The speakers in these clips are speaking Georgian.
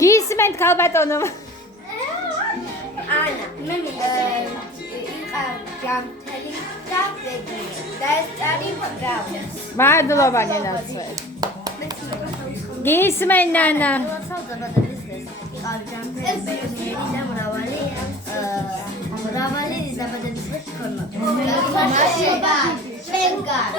გისმენთ ქალბატონო. ანა, მე იყავ ჯამთელი და და ეს წარი ბრავო. მადლობა ნინაცვე. გისმენ ნანა. იყავ ჯამთელი და მრავალი დაბადების დღეს ქონა. შენგან.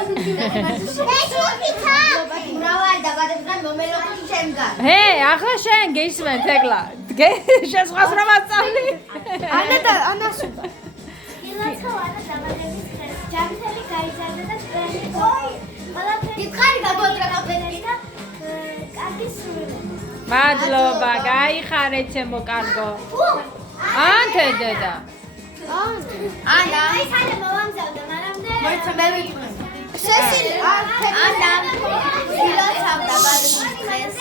მრავალი დაბადების მომელოდი შენგან. ჰე, ახლა შენ გისმენთ ეგლა. შენ სხვას რა მასწავლი? ანას უნდა. ილაცა ანა დაბადების დღეს ჯამთელი გაიზარდა და ტრენი ყველაფერი გითხარი გაგოტრაკავდები და კარგი სურვილი. მადლობა, გაიხარე ჩემო კარგო. ანთე დედა. ანა აი საერთოდ მომამზადდა, მაგრამ მოიცა მე ვიტყვი. სესილი ანა ილაცა დაბადების დღეს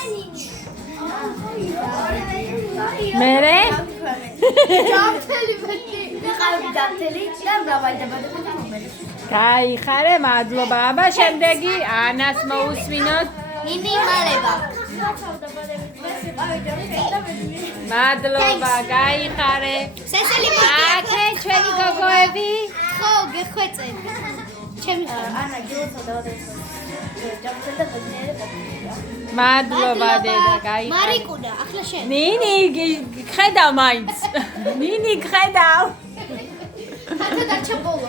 მერე? ჯამთელი მეტი. იყავი ჯამთელი და მრავალი დაბადების მომელი. გაიხარე, მადლობა. აბა შემდეგი ანას მოусმინოთ. ინიმალება. მადლობა, გაიხარე. სესილი აკე ჩვენი გოგოები. ხო, გეხვეწები. ჩემი ანა გიოცა დავადეცა. ჯამთელი და ბედნიერი ყოფილია. მადლობა დედა, გაიხარე. მარიკუდა, ახლა შენ. ნინი, გხედავ მაინც. ნინი, გხედავ. ხათა დარჩა ბოლო.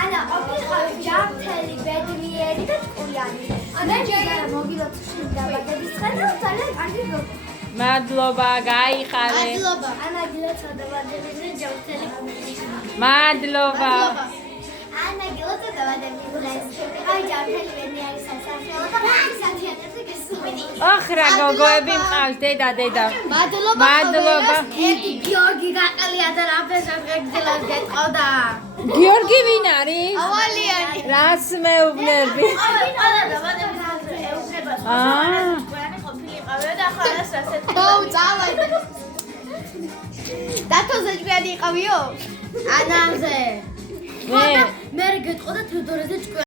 ანა, ყოფილიყავი ჯამთელი, ბედნიერი და ჭკუიანი. ანა ჯერა მოგილოთ დაბადების დღე და ძალიან კარგი გოგო. მადლობა, გაიხარე. მადლობა. ანა გილოცა დაბადების დღე ჯამთელი. მადლობა. ანა გილოცა დაბადების დღეს. აი ჯამთელი ბედნიერი სასახელო და სასათიანებზე გესურვები. ოხრა გოგოები მყავს, დედა. მადლობა. მადლობა. გიორგი გაყალია და რაფესად გეგძელად გეტყოდა. გიორგი ვინ არის? ავალიანი. რას მეუბნები? ყველა დაბადების დღე ეუბნება. ყველანი ყოფილიყავი და ახლა ეს ასეთ. აუ, წავედი. დათოზე ჭკვიანი იყავიო? ანამზე. მე მე გეტყოდა თეოდორეზე ჭკვიანი.